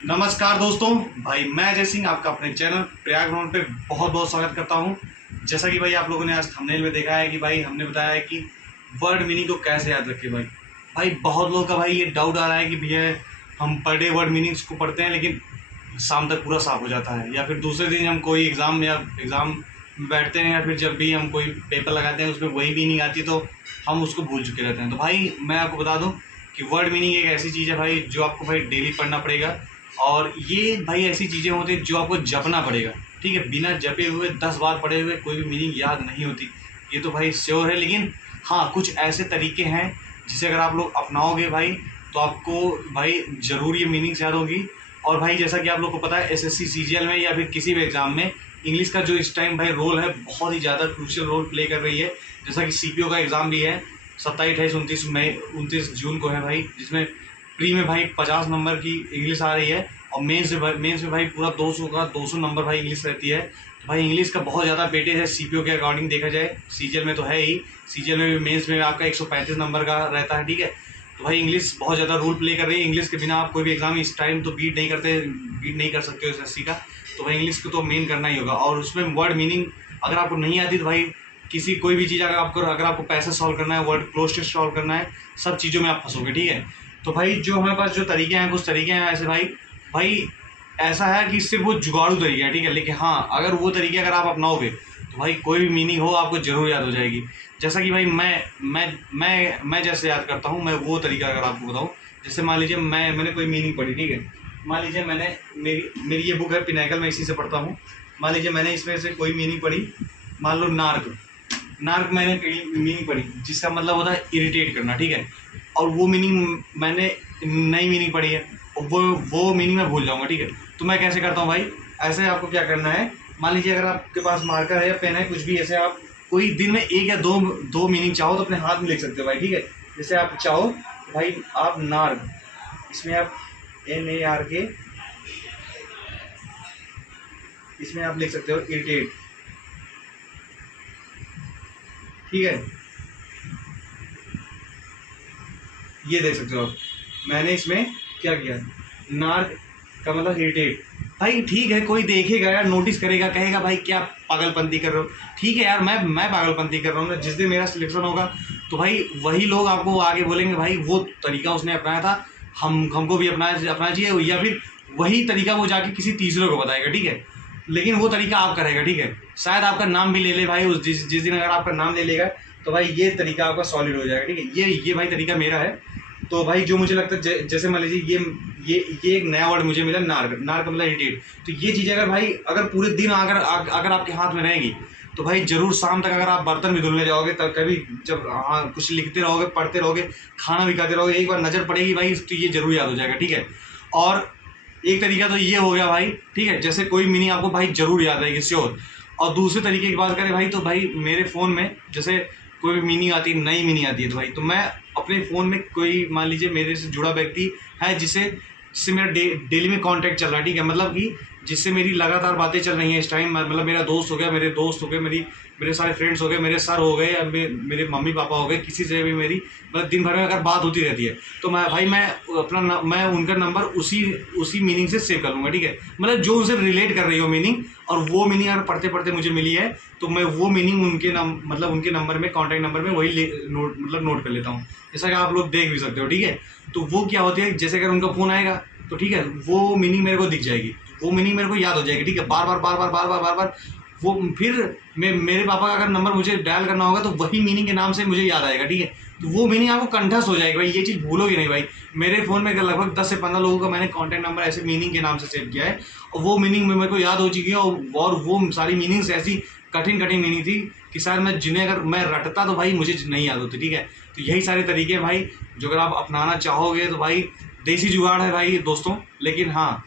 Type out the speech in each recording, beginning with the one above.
नमस्कार दोस्तों, भाई मैं अजय सिंह आपका अपने चैनल प्रयाग ग्राउंड पे बहुत बहुत स्वागत करता हूं। जैसा कि भाई आप लोगों ने आज थंबनेल में देखा है कि भाई हमने बताया है कि वर्ड मीनिंग को कैसे याद रखें। भाई बहुत लोगों का भाई ये डाउट आ रहा है कि भैया हम पर डे वर्ड मीनिंग्स को पढ़ते हैं लेकिन शाम तक पूरा साफ हो जाता है, या फिर दूसरे दिन हम कोई एग्ज़ाम में बैठते हैं या फिर जब भी हम कोई पेपर लगाते हैं उसमें वही मीनिंग आती है तो हम उसको भूल चुके रहते हैं। तो भाई मैं आपको बता दूँ कि वर्ड मीनिंग एक ऐसी चीज़ है भाई जो आपको भाई डेली पढ़ना पड़ेगा, और ये भाई ऐसी चीज़ें होती हैं जो आपको जपना पड़ेगा। ठीक है, बिना जपे हुए 10 बार पढ़े हुए कोई भी मीनिंग याद नहीं होती, ये तो भाई श्योर है। लेकिन हाँ, कुछ ऐसे तरीके हैं जिसे अगर आप लोग अपनाओगे भाई तो आपको भाई ज़रूर ये मीनिंग्स याद होगी। और भाई जैसा कि आप लोग को पता है एसएससी सीजीएल में या फिर किसी भी एग्ज़ाम में इंग्लिश का जो इस टाइम भाई रोल है बहुत ही ज़्यादा क्रूशियल रोल प्ले कर रही है। जैसा कि सीपीओ का एग्ज़ाम भी है 27, 28, 29 जून को है भाई, जिसमें प्री में भाई 50 नंबर की इंग्लिश आ रही है और मेंस में भाई पूरा 200 नंबर भाई इंग्लिश रहती है। तो भाई इंग्लिश का बहुत ज़्यादा वेटेज है सीपीओ के अकॉर्डिंग देखा जाए। सीजीएल में तो है ही, सीजीएल में भी मेंस में आपका 135 नंबर का रहता है। ठीक है, तो भाई इंग्लिश बहुत ज़्यादा रोल प्ले कर रही है। इंग्लिश के बिना आप कोई भी एग्जाम इस टाइम तो बीट नहीं कर सकते हो एसएससी का। तो भाई इंग्लिश को तो मेन करना ही होगा, और उसमें वर्ड मीनिंग अगर आपको नहीं आती तो भाई कोई भी चीज़ अगर आपको पैसे सॉल्व करना है, वर्ड क्लोज टेस्ट सॉल्व करना है, सब चीज़ों में आप फंसोगे। ठीक है, तो भाई जो हमारे पास जो तरीके हैं कुछ तरीके हैं ऐसे भाई ऐसा है कि सिर्फ वो जुगाड़ू तरीका है। ठीक है, लेकिन हाँ अगर वो तरीके अगर आप अपनाओगे तो भाई कोई भी मीनिंग हो आपको ज़रूर याद हो जाएगी। जैसा कि भाई मैं जैसे याद करता हूँ, मैं वो तरीका अगर आपको बताऊँ। जैसे मान लीजिए मैंने कोई मीनिंग पढ़ी। ठीक है, मान लीजिए मैंने मेरी ये बुक है पिनाकल, मैं इसी से पढ़ता हूँ। मान लीजिए मैंने इसमें से कोई मीनिंग पढ़ी, मान लो नार्क मैंने मीनिंग पढ़ी जिसका मतलब होता है इरिटेट करना। ठीक है, और वो मीनिंग मैंने नई मीनिंग पढ़ी है और वो मीनिंग मैं भूल जाऊँगा। ठीक है, तो मैं कैसे करता हूँ भाई, ऐसे आपको क्या करना है, मान लीजिए अगर आपके पास मार्कर है या पेन है कुछ भी, ऐसे आप कोई दिन में एक या दो मीनिंग चाहो तो अपने हाथ में लिख सकते हो भाई। ठीक है, जैसे आप चाहो भाई आप नार्क, इसमें आप NARK, इसमें आप लिख सकते हो इरिटेट। ठीक है, ये देख सकते हो आप, मैंने इसमें क्या किया, नार्क का मतलब इरिटेट। भाई ठीक है, कोई देखेगा यार, नोटिस करेगा, कहेगा भाई क्या पागलपंती कर रहे हो। ठीक है यार, मैं पागलपंती कर रहा हूँ ना, जिस दिन मेरा सिलेक्शन होगा तो भाई वही लोग आपको आगे बोलेंगे भाई वो तरीका उसने अपनाया था, हमको भी अपना चाहिए, या फिर वही तरीका वो जाके किसी तीसरे को बताएगा। ठीक है, लेकिन वो तरीका आप करेगा। ठीक है, शायद आपका नाम भी ले ले भाई, उस जिस दिन अगर आपका नाम ले लेगा तो भाई ये तरीका आपका सॉलिड हो जाएगा। ठीक है, ये भाई तरीका मेरा है। तो भाई जो मुझे लगता है जैसे मान लीजिए ये एक नया वर्ड मुझे मिला, नार्क मतलब इरिटेट। तो ये चीज़ अगर पूरे दिन अगर आपके हाथ में रहेगी तो भाई जरूर शाम तक अगर आप बर्तन भी धुलने जाओगे तब कभी जब हाँ कुछ लिखते रहोगे, पढ़ते रहोगे, खाना भी खाते रहोगे, एक बार नज़र पड़ेगी भाई तो ये जरूर याद हो जाएगा। ठीक है, और एक तरीका तो ये हो गया भाई। ठीक है, जैसे कोई मीनिंग आपको भाई जरूर याद रहेगी श्योर। और दूसरे तरीके की बात करें भाई तो भाई मेरे फ़ोन में जैसे कोई भी मीनिंग आती है, नई मीनिंग आती है, तो भाई तो मैं अपने फ़ोन में कोई मान लीजिए मेरे से जुड़ा व्यक्ति है जिससे जिससे मेरा डेली में कांटेक्ट चल रहा है। ठीक है, मतलब कि जिससे मेरी लगातार बातें चल रही हैं इस टाइम, मतलब मेरा दोस्त हो गया, मेरे सारे फ्रेंड्स हो गए, मेरे सर हो गए, या मेरे मम्मी पापा हो गए, किसी से भी मेरी मतलब दिन भर में अगर बात होती रहती है तो मैं उनका नंबर उसी मीनिंग से सेव कर लूँगा। ठीक है, मतलब जो उनसे रिलेट कर रही हो मीनिंग, और वो मीनिंग अगर पढ़ते पढ़ते मुझे मिली है तो मैं वो मीनिंग उनके नंबर में, कॉन्टैक्ट नंबर में वही नोट कर लेता हूँ, जैसा कि आप लोग देख भी सकते हो। ठीक है, तो वो क्या होती है, जैसे अगर उनका फ़ोन आएगा तो ठीक है वो मीनिंग मेरे को दिख जाएगी, वो मीनिंग मेरे को याद हो जाएगी। ठीक है, बार बार वो फिर मेरे पापा का अगर नंबर मुझे डायल करना होगा तो वही मीनिंग के नाम से मुझे याद आएगा। ठीक है, तो वो मीनिंग आपको कंठस्थ हो जाएगी भाई, ये चीज़ भूलोगे नहीं भाई। मेरे फ़ोन में लगभग 10 से 15 लोगों का मैंने कॉन्टैक्ट नंबर ऐसे मीनिंग के नाम से सेव किया है, और वो मीनिंग में मेरे को याद हो चुकी है, और वो सारी मीनिंग्स ऐसी कठिन मीनिंग थी कि शायद जिन्हें अगर मैं रटता तो भाई मुझे नहीं याद होती। ठीक है, तो यही सारे तरीके भाई जो अगर आप अपनाना चाहोगे तो भाई देसी जुगाड़ है भाई दोस्तों। लेकिन हाँ,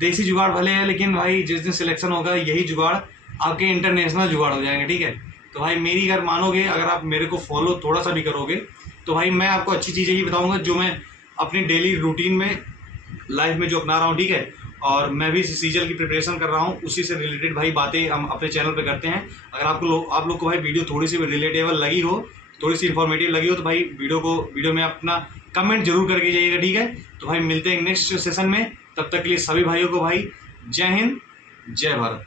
देसी जुगाड़ भले है लेकिन भाई जिस दिन सिलेक्शन होगा यही जुगाड़ आपके इंटरनेशनल जुगाड़ हो जाएंगे। ठीक है, तो भाई मेरी अगर मानोगे, अगर आप मेरे को फॉलो थोड़ा सा भी करोगे तो भाई मैं आपको अच्छी चीज़ें ही बताऊंगा जो मैं अपनी डेली रूटीन में लाइफ में जो अपना रहा हूँ। ठीक है, और मैं भी सीजल की प्रिपरेशन कर रहा हूँ, उसी से रिलेटेड भाई बातें हम अपने चैनल पे करते हैं। अगर आप लोग को भाई वीडियो थोड़ी सी रिलेटेबल लगी हो, थोड़ी सी इन्फॉर्मेटिव लगी हो तो भाई वीडियो में अपना कमेंट जरूर करके जाइएगा। ठीक है, तो भाई मिलते हैं नेक्स्ट सेशन में। तब तक के लिए सभी भाइयों को भाई जय हिंद, जय भारत।